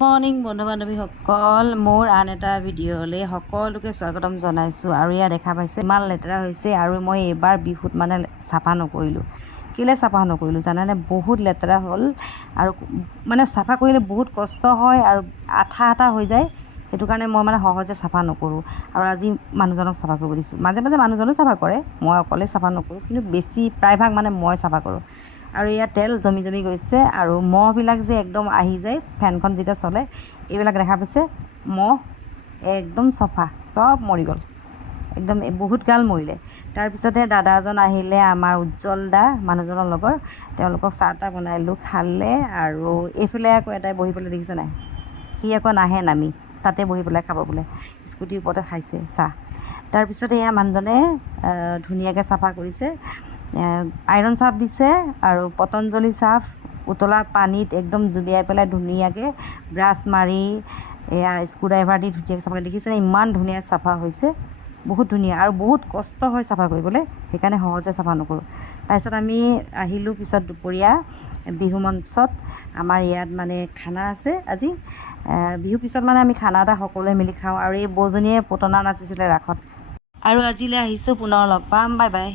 Morning বন্ধু বান্ধৱীসকল, মোৰ আন এটা ভিডিঅ'লৈ সকলোকে স্বাগতম জনাইছোঁ। আৰু ইয়াত দেখা পাইছে ইমান লেতেৰা হৈছে, আৰু মই এইবাৰ বিহুত চাফা নকৰিলোঁ। কেলৈ চাফা নকৰিলোঁ জানানে? বহুত লেতেৰা হ'ল, আৰু চাফা কৰিলে বহুত কষ্ট হয় আৰু আঠা হৈ যায়। সেইটো কাৰণে মই সহজে চাফা নকৰোঁ। আৰু আজি মানুহজনক চাফা কৰিব দিছোঁ। মাজে মাজে মানুহজনো চাফা কৰে, মই অকলে চাফা নকৰোঁ, কিন্তু প্ৰায়ভাগ মই চাফা কৰোঁ। আৰু ইয়াত তেল জমি গৈছে, আৰু মহবিলাক যে একদম আহি যায় ফেনখন যেতিয়া চলে, এইবিলাক দেখা পাইছে মহ একদম চফা, চব মৰি গ'ল, একদম বহুত গাল মৰিলে। তাৰপিছতহে দাদা এজন আহিলে, আমাৰ উজ্জ্বল দা, মানুহজনৰ লগৰ, তেওঁলোকক চাহ তাহ বনাইলোঁ, খালে। আৰু এইফালে আকৌ এটাই বহি পেলাই দেখিছে নাই, সি আকৌ নাহে নামি, তাতে বহি পেলাই খাব বোলে, স্কুটিৰ ওপৰতে খাইছে চাহ। তাৰপিছত এয়া মানুহজনে ধুনীয়াকৈ চাফা কৰিছে, আইৰণ চাৰ্ফ দিছে, আৰু পতঞ্জলি চাৰ্ফ উতলা পানীত একদম জুবিয়াই পেলাই ধুনীয়াকৈ ব্ৰাছ মাৰি এয়া স্ক্ৰুড্ৰাইভাৰ দি ধুনীয়াকৈ চাফা কৰি, দেখিছেনে ইমান ধুনীয়া চাফা হৈছে, বহুত ধুনীয়া। আৰু বহুত কষ্ট হয় চাফা কৰিবলৈ, সেইকাৰণে সহজে চাফা নকৰোঁ। তাৰপিছত আমি আহিলোঁ পিছত দুপৰীয়া বিহু মঞ্চত। আমাৰ ইয়াত খানা আছে আজি, বিহু পিছত আমি খানা এটা সকলোৱে মিলি খাওঁ। আৰু এই বৌজনীয়ে পুতনা নাচিছিলে ৰাসত। আৰু আজিলৈ আহিছোঁ, পুনৰ লগ পাম, বাই বাই।